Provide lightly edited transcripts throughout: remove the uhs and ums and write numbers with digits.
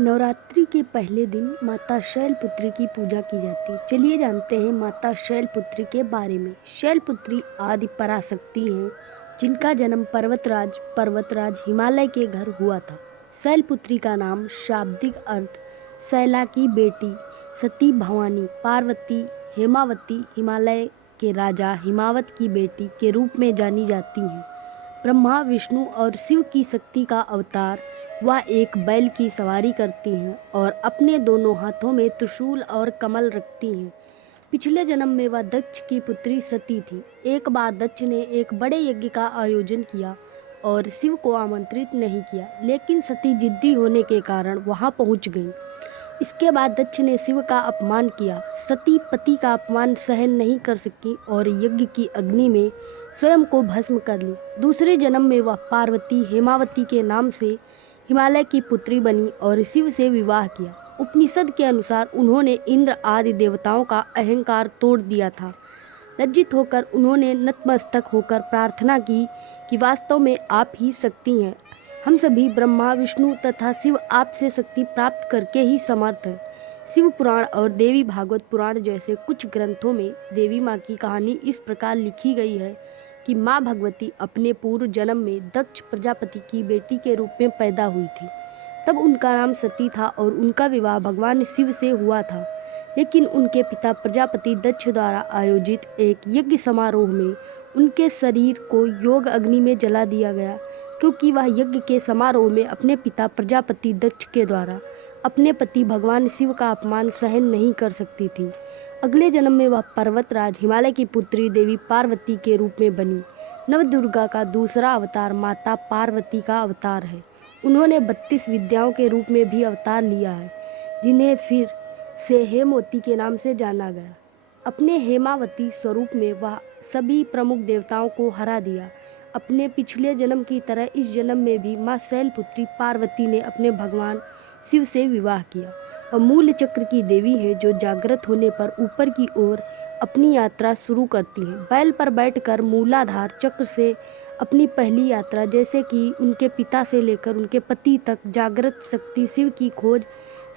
नवरात्रि के पहले दिन माता शैलपुत्री की पूजा की जाती है। चलिए जानते हैं माता शैलपुत्री के बारे में। शैलपुत्री आदि पराशक्ति हैं जिनका जन्म पर्वतराज हिमालय के घर हुआ था। शैलपुत्री का नाम शाब्दिक अर्थ शैला की बेटी, सती भवानी, पार्वती, हेमावती, हिमालय के राजा हिमावत की बेटी के रूप में जानी जाती हैं। ब्रह्मा, विष्णु और शिव की शक्ति का अवतार। वह एक बैल की सवारी करती हैं और अपने दोनों हाथों में त्रिशूल और कमल रखती हैं। पिछले जन्म में वह दक्ष की पुत्री सती थी। एक बार दक्ष ने एक बड़े यज्ञ का आयोजन किया और शिव को आमंत्रित नहीं किया, लेकिन सती जिद्दी होने के कारण वहां पहुंच गई। इसके बाद दक्ष ने शिव का अपमान किया। सती पति का अपमान सहन नहीं कर सकी और यज्ञ की अग्नि में स्वयं को भस्म कर ली। दूसरे जन्म में वह पार्वती हेमावती के नाम से हिमालय की पुत्री बनी और शिव से विवाह किया। उपनिषद के अनुसार उन्होंने इंद्र आदि देवताओं का अहंकार तोड़ दिया था। लज्जित होकर उन्होंने नतमस्तक होकर प्रार्थना की कि वास्तव में आप ही शक्ति हैं। हम सभी ब्रह्मा, विष्णु तथा शिव आपसे शक्ति प्राप्त करके ही समर्थ हैं। शिव पुराण और देवी भागवत पुराण जैसे कुछ ग्रंथों में देवी माँ की कहानी इस प्रकार लिखी गई है कि माँ भगवती अपने पूर्व जन्म में दक्ष प्रजापति की बेटी के रूप में पैदा हुई थी। तब उनका नाम सती था और उनका विवाह भगवान शिव से हुआ था। लेकिन उनके पिता प्रजापति दक्ष द्वारा आयोजित एक यज्ञ समारोह में उनके शरीर को योग अग्नि में जला दिया गया, क्योंकि वह यज्ञ के समारोह में अपने पिता प्रजापति दक्ष के द्वारा अपने पति भगवान शिव का अपमान सहन नहीं कर सकती थी। अगले जन्म में वह पर्वतराज हिमालय की पुत्री देवी पार्वती के रूप में बनी। नवदुर्गा का दूसरा अवतार माता पार्वती का अवतार है। उन्होंने 32 विद्याओं के रूप में भी अवतार लिया है, जिन्हें फिर से हेमवती के नाम से जाना गया। अपने हेमावती स्वरूप में वह सभी प्रमुख देवताओं को हरा दिया। अपने पिछले जन्म की तरह इस जन्म में भी माँ शैलपुत्री पार्वती ने अपने भगवान शिव से विवाह किया। वह मूल चक्र की देवी है जो जागृत होने पर ऊपर की ओर अपनी यात्रा शुरू करती है। बैल पर बैठकर मूलाधार चक्र से अपनी पहली यात्रा, जैसे कि उनके पिता से लेकर उनके पति तक जागृत शक्ति शिव की खोज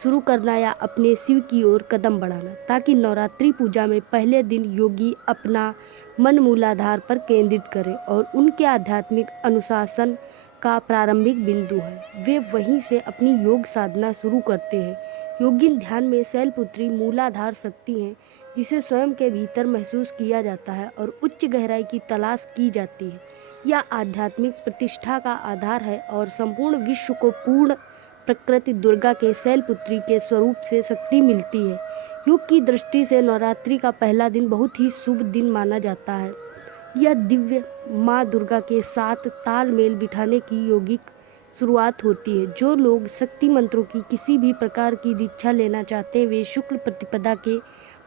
शुरू करना या अपने शिव की ओर कदम बढ़ाना, ताकि नवरात्रि पूजा में पहले दिन योगी अपना मन मूलाधार पर केंद्रित करें और उनके आध्यात्मिक अनुशासन का प्रारंभिक बिंदु है। वे वहीं से अपनी योग साधना शुरू करते हैं। योगिन ध्यान में शैलपुत्री मूलाधार शक्ति हैं, जिसे स्वयं के भीतर महसूस किया जाता है और उच्च गहराई की तलाश की जाती है। यह आध्यात्मिक प्रतिष्ठा का आधार है और संपूर्ण विश्व को पूर्ण प्रकृति दुर्गा के शैलपुत्री के स्वरूप से शक्ति मिलती है। योग की दृष्टि से नवरात्रि का पहला दिन बहुत ही शुभ दिन माना जाता है। यह दिव्य माँ दुर्गा के साथ तालमेल बिठाने की योगिक शुरुआत होती है। जो लोग शक्ति मंत्रों की किसी भी प्रकार की दीक्षा लेना चाहते हैं, वे शुक्ल प्रतिपदा के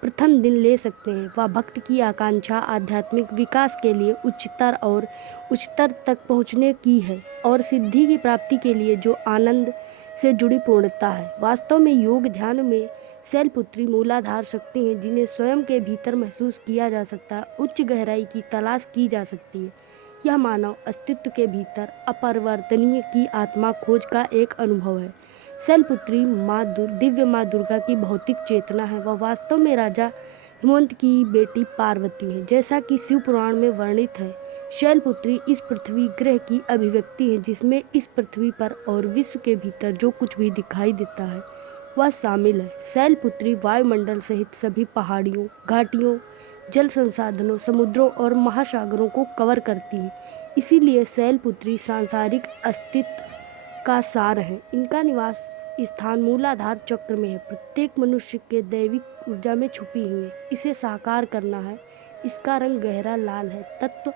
प्रथम दिन ले सकते हैं। वह भक्त की आकांक्षा आध्यात्मिक विकास के लिए उच्चतर और उच्चतर तक पहुँचने की है और सिद्धि की प्राप्ति के लिए जो आनंद से जुड़ी पूर्णता है। वास्तव में योग ध्यान में शैलपुत्री मूलाधार शक्ति हैं, जिन्हें स्वयं के भीतर महसूस किया जा सकता है। उच्च गहराई की तलाश की जा सकती है। यह मानव अस्तित्व के भीतर अपरिवर्तनीय की आत्मा खोज का एक अनुभव है। शैलपुत्री दिव्य माँ दुर्गा की भौतिक चेतना है। वह वास्तव में राजा हिमवंत की बेटी पार्वती है, जैसा कि शिव पुराण में वर्णित है। शैलपुत्री इस पृथ्वी ग्रह की अभिव्यक्ति है, जिसमें इस पृथ्वी पर और विश्व के भीतर जो कुछ भी दिखाई देता है वह शामिल है। शैलपुत्री वायुमंडल सहित सभी पहाड़ियों, घाटियों, जल संसाधनों, समुद्रों और महासागरों को कवर करती है। इसीलिए शैलपुत्री सांसारिक अस्तित्व का सार है। इनका निवास स्थान मूलाधार चक्र में है। प्रत्येक मनुष्य के दैविक ऊर्जा में छुपी हुई है। इसे साकार करना है। इसका रंग गहरा लाल है। तत्व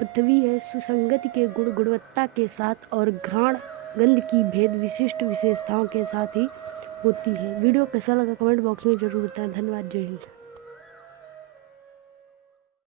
पृथ्वी है। सुसंगति के गुण गुणवत्ता के साथ और घ्राण गंध की भेद विशिष्ट विशेषताओं के साथ ही होती है। वीडियो कैसा लगा कमेंट बॉक्स में जरूर बताएं। धन्यवाद। जय हिंद।